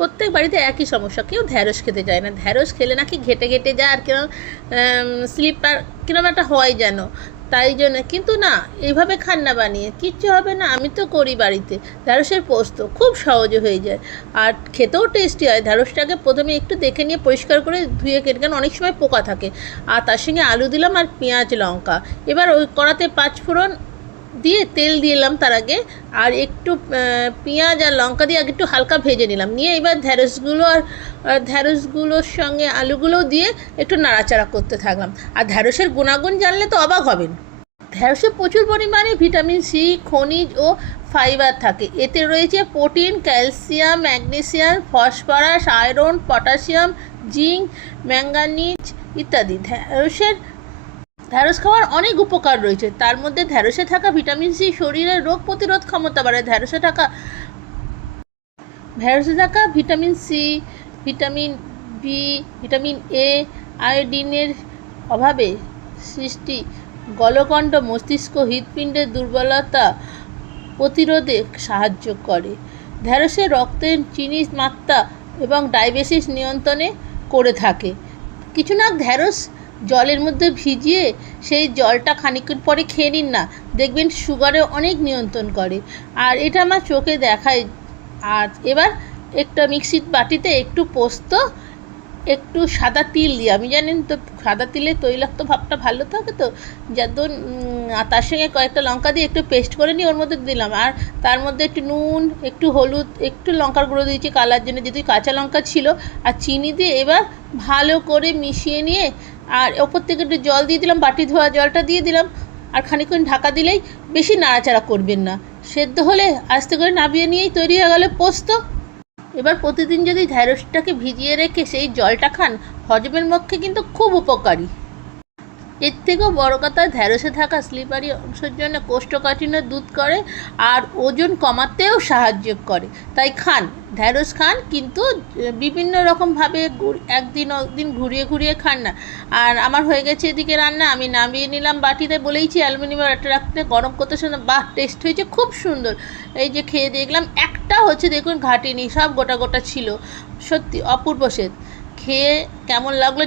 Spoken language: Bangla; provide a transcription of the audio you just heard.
প্রত্যেক বাড়িতে একই সমস্যা, কেউ ঢ্যাঁড়স খেতে চায় না। ঢ্যাঁড়স খেলে নাকি ঘেটে ঘেটে যায় আর কেন স্লিপার কিরম একটা হয় যেন, তাই জন্য। কিন্তু না, এইভাবে খান না বানিয়ে, কিচ্ছু হবে না। আমি তো করি বাড়িতে ঢ্যাঁড়সের পোস্ত, খুব সহজে হয়ে যায় আর খেতেও টেস্টি হয়। ঢ্যাঁড়সটাকে প্রথমে একটু দেখে নিয়ে পরিষ্কার করে ধুয়ে কেটে, কারণ অনেক সময় পোকা থাকে। আর তার সঙ্গে আলু দিলাম আর পেঁয়াজ লঙ্কা। এবার ওই কড়াতে পাঁচফোড়ন দিয়ে তেল দিলাম তার আগে, আর একটু পেঁয়াজ আর লঙ্কা দিয়ে আগে একটু হালকা ভেজে নিলাম। নিয়ে এবার ঢ্যাঁড়সগুলো আর ঢ্যাঁড়সগুলোর সঙ্গে আলুগুলোও দিয়ে একটু নাড়াচাড়া করতে থাকলাম। আর ঢ্যাঁড়সের গুণাগুণ জানলে তো অবাক হবেন। ঢ্যাঁড়সে প্রচুর পরিমাণে ভিটামিন সি, খনিজ ও ফাইবার থাকে। এতে রয়েছে protein, calcium, magnesium, phosphorus, iron, potassium, zinc, manganese ইত্যাদি। ঢ্যাঁড়স খাওয়ার অনেক উপকার রয়েছে। তার মধ্যে ঢ্যাঁড়সে থাকা ভিটামিন সি শরীরের রোগ প্রতিরোধ ক্ষমতা বাড়ায়। ঢ্যাঁড়সে থাকা vitamin C, vitamin B, vitamin A, আয়োডিনের অভাবে সৃষ্টি গলগণ্ড, মস্তিষ্ক, হৃৎপিণ্ডের দুর্বলতা প্রতিরোধে সাহায্য করে। ঢ্যাঁড়সে রক্তের চিনির মাত্রা এবং ডায়াবেটিস নিয়ন্ত্রণে করে থাকে। কিছু না, ঢ্যাঁড়স জলের মধ্যে ভিজিয়ে সেই জলটা খানিকক্ষণ পরে খেয়ে নিন না, দেখবেন সুগারে অনেক নিয়ন্ত্রণ করে। আর এটা আমার চোখে দেখায়। আর এবার একটা মিক্সির বাটিতে একটু পোস্ত, একটু সাদা তিল দিই, আমি জানেন তো সাদা তিলের তৈলাক্ত ভাবটা ভালো থাকে তো, যেমন তার সঙ্গে কয়েকটা লঙ্কা দিয়ে একটু পেস্ট করে নিয়ে ওর মধ্যে দিলাম। আর তার মধ্যে একটু নুন, একটু হলুদ, একটু লঙ্কার গুঁড়ো দিয়েছি কালার জন্য, যেহেতু কাঁচা লঙ্কা ছিল, আর চিনি দিয়ে এবার ভালো করে মিশিয়ে নিয়ে, আর ওপর থেকে একটু জল দিয়ে দিলাম, বাটি ধোয়া জলটা দিয়ে দিলাম। আর খানিকক্ষণ ঢাকা দিলেই, বেশি নাড়াচাড়া করবেন না, সেদ্ধ হলে আস্তে করে নামিয়ে নিয়েই তৈরি হয়ে গেল পোস্ত। এবার প্রতিদিন যদি ঢ্যাঁড়সটাকে ভিজিয়ে রেখে সেই জলটা খান, হজমের পক্ষে কিন্তু খুব উপকারী। এর থেকেও বড় কথা, ঢ্যাঁড়সে থাকা স্লিপারি অংশের জন্য কোষ্ঠকাঠিন্য দূর করে আর ওজন কমাতেও সাহায্য করে। তাই খান, ঢ্যাঁড়স খান, কিন্তু বিভিন্ন রকমভাবে একদিন ঘুরিয়ে ঘুরিয়ে খান না। আর আমার হয়ে গেছে এদিকে রান্না, আমি নামিয়ে নিলাম বাটিতে, বলেইছি অ্যালুমিনিয়ামের একটা রাখতে, গরম করতে শুনে বাহ, টেস্ট হয়েছে খুব সুন্দর। এই যে খেয়ে দেখলাম, একটা হচ্ছে দেখুন ঘাটিনি, সব গোটা গোটা ছিল, সত্যি অপূর্ব স্বাদ। খেয়ে কেমন লাগলো